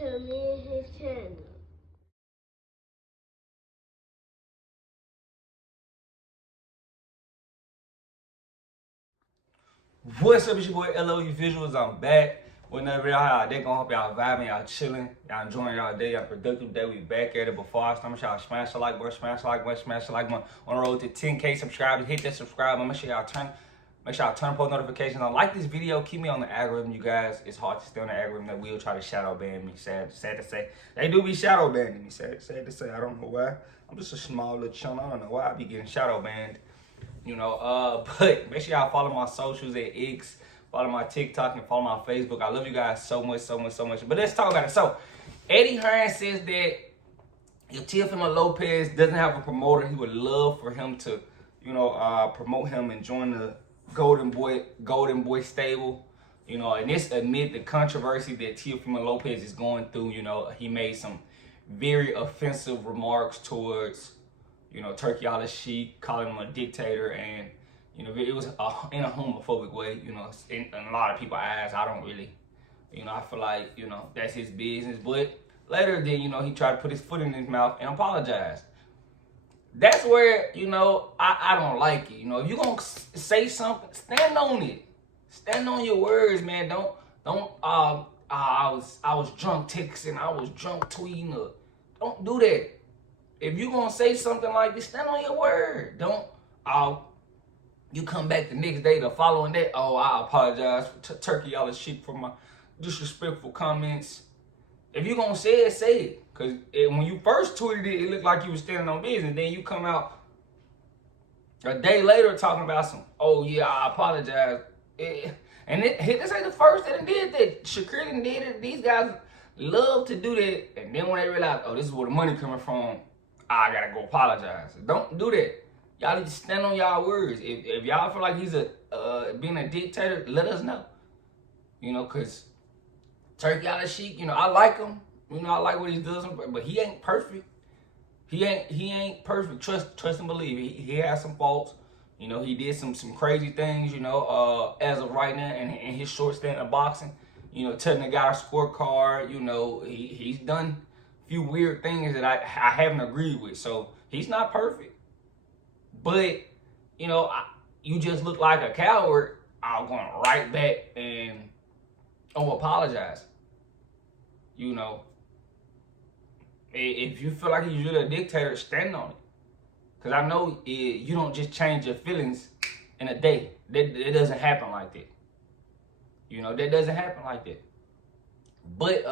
to me and his channel. What's up, it's your boy LOE Visuals. I'm back with another video. How y'all day going? Hope y'all vibing, y'all chilling, y'all enjoying y'all day, y'all productive day. We back at it. Before I start, y'all smash the like button, smash the like button, smash the like button. On the road to 10K subscribers. Hit that subscribe button. Make sure y'all turn post notifications on. Like this video, keep me on the algorithm, you guys. It's hard to stay on the algorithm. That will try to shadow ban me. Sad to say, they do be shadow banning me. Sad to say, I don't know why. I'm just a small little channel. I don't know why I be getting shadow banned. But make sure y'all follow my socials at X, follow my TikTok, and follow my Facebook. I love you guys so much. But let's talk about it. So, Eddie Hearn says that if Teofimo Lopez doesn't have a promoter, he would love for him to, promote him and join the Golden Boy stable. And this amid the controversy that Teofimo Lopez is going through. He made some very offensive remarks towards Turkey Al-Sheikh, calling him a dictator, and it was in a homophobic way. In a lot of people's eyes, I don't really, I feel like that's his business. But later, then he tried to put his foot in his mouth and apologized. That's where I don't like it. If you're gonna say something, stand on it. Stand on your words, man. Don't I was drunk texting, I was drunk tweeting. Don't do that. If you're going to say something like this, stand on your word. Don't, you come back the next day, the following day, I apologize for Turkey Al-Sheikh for my disrespectful comments. If you're going to say it, say it. Because when you first tweeted it, it looked like you were standing on business. Then you come out a day later talking about some, I apologize. And this ain't the first that did that. Shakir did it. These guys love to do that. And then when they realize, this is where the money coming from, I gotta go apologize. Don't do that. Y'all need to stand on y'all words. If y'all feel like he's being a dictator, let us know. Cause Turkey Al-Sheikh, I like him. I like what he does, but he ain't perfect. He ain't perfect. Trust and believe. He has some faults. He did some crazy things. As of right now, in his short stint of boxing, telling the guy a scorecard. He's done few weird things that I haven't agreed with. So he's not perfect. But, you just look like a coward. I'm going right back and apologize. If you feel like he's really a dictator, stand on it. Because I know you don't just change your feelings in a day. That doesn't happen like that. That doesn't happen like that. But,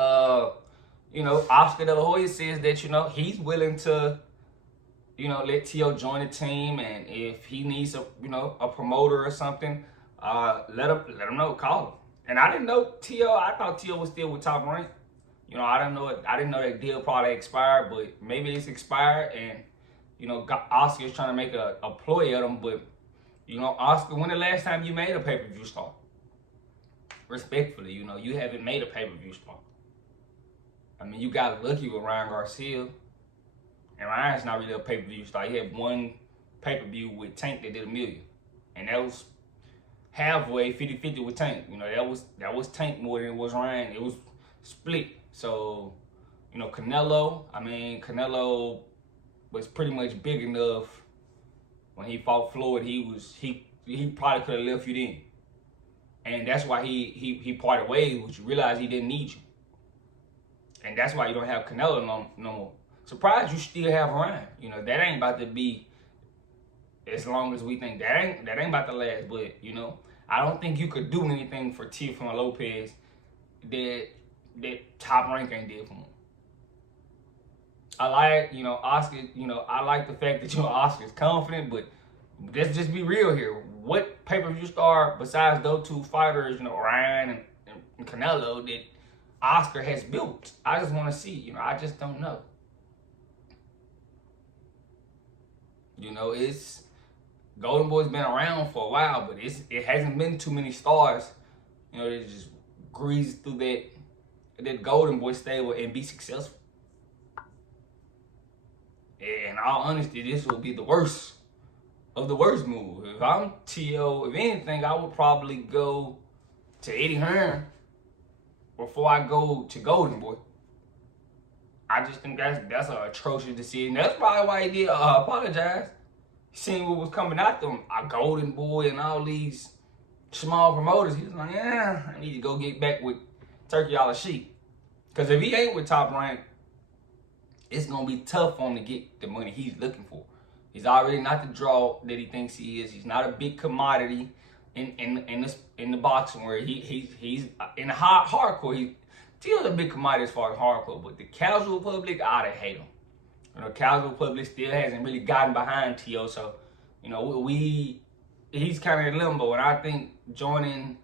Oscar De La Hoya says that, he's willing to, let Tio join the team. And if he needs a promoter or something, let him know, call him. And I didn't know Tio, I thought Tio was still with Top Rank. I didn't know that deal probably expired, but maybe it's expired. And, Oscar's trying to make a ploy at him. But, Oscar, when the last time you made a pay-per-view star? Respectfully, you haven't made a pay-per-view star. I mean, you got lucky with Ryan Garcia. And Ryan's not really a pay-per-view star. He had one pay-per-view with Tank that did $1 million. And that was halfway, 50-50 with Tank. That was Tank more than it was Ryan. It was split. So, Canelo was pretty much big enough when he fought Floyd. He probably could have left you then. And that's why he parted ways, which you realize he didn't need you. And that's why you don't have Canelo no more. Surprised you still have Ryan. That ain't about to be as long as we think. That ain't about to last. But, I don't think you could do anything for Teofimo Lopez that Top Rank ain't did for him. I like, Oscar, I like the fact that, Oscar's confident, but let's just be real here. What pay-per-view star besides those two fighters, Ryan and Canelo, that Oscar has built? I just want to see. I just don't know. It's Golden Boy's been around for a while, but it hasn't been too many stars, that just grease through that Golden Boy stable and be successful. In all honesty, this will be the worst of the worst move. If I'm T.O., if anything, I would probably go to Eddie Hearn before I go to Golden Boy. I just think that's an atrocious decision. That's probably why he did apologize. He seen what was coming after him, a Golden Boy and all these small promoters. He was like, yeah, I need to go get back with Turkey All Sheik. Because if he ain't with Top Rank, it's going to be tough for him to get the money he's looking for. He's already not the draw that he thinks he is. He's not a big commodity in the boxing where he's in the hardcore. He's a big commodity as far as hardcore, but the casual public, they hate him. You know, casual public still hasn't really gotten behind Teo, so you know he's kind of in limbo, and I think joining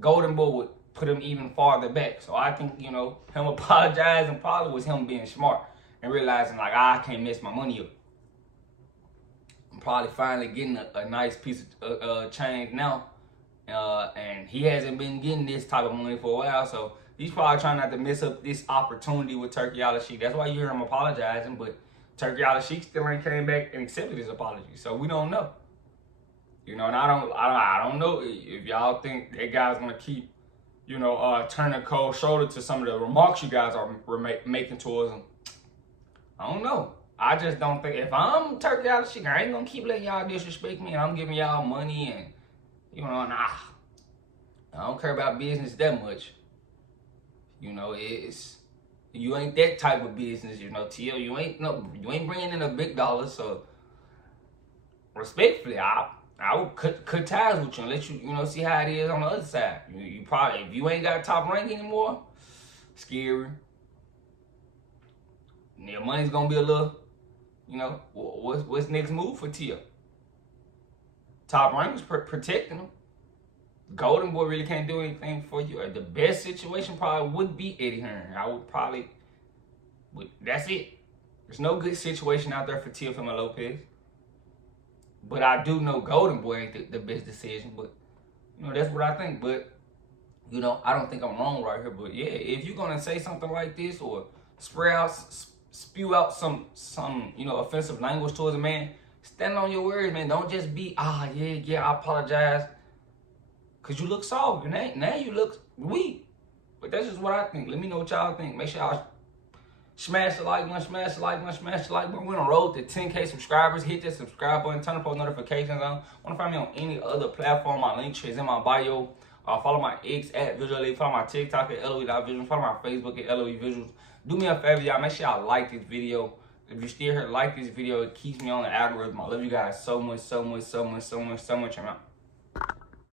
Golden Boy would put him even farther back. So I think him apologizing probably was him being smart and realizing like I can't mess my money up. I'm probably finally getting a nice piece of change now, and he hasn't been getting this type of money for a while, so he's probably trying not to mess up this opportunity with Turkey All Sheik. That's why you hear him apologizing, but Turkey All Sheik still ain't came back and accepted his apology, so we don't know. And I don't know if y'all think that guy's gonna keep, turning a cold shoulder to some of the remarks you guys are making towards him. I don't know. I just don't think, if I'm Turkey All Sheik, I ain't gonna keep letting y'all disrespect me, and I'm giving y'all money, and I don't care about business that much. You ain't that type of business, Teo. You ain't bringing in a big dollar, so respectfully, I would cut ties with you and let you, see how it is on the other side. You probably, if you ain't got Top Rank anymore, scary. Your money's gonna be a little, what's next move for Teo? Top Rank was protecting him. Golden Boy really can't do anything for you. The best situation probably would be Eddie Hearn. But that's it. There's no good situation out there for Teofimo Lopez. But I do know Golden Boy ain't the best decision. But, that's what I think. But, I don't think I'm wrong right here. But, yeah, if you're going to say something like this or spew out some offensive language towards a man, stand on your words, man. Don't just be, I apologize. Because you look soft, and now you look weak. But that's just what I think. Let me know what y'all think. Make sure y'all smash the like button, smash the like button, smash the like button. We're on the road to 10K subscribers. Hit that subscribe button, turn the post notifications on. Want to find me on any other platform? My link tree is in my bio. Follow my X at Visual. Follow my TikTok at LOE.Visuals. Follow my Facebook at LOE Visuals. Do me a favor, y'all. Make sure y'all like this video. If you still here, like this video. It keeps me on the algorithm. I love you guys so much, so much, so much, so much, so much. I'm out.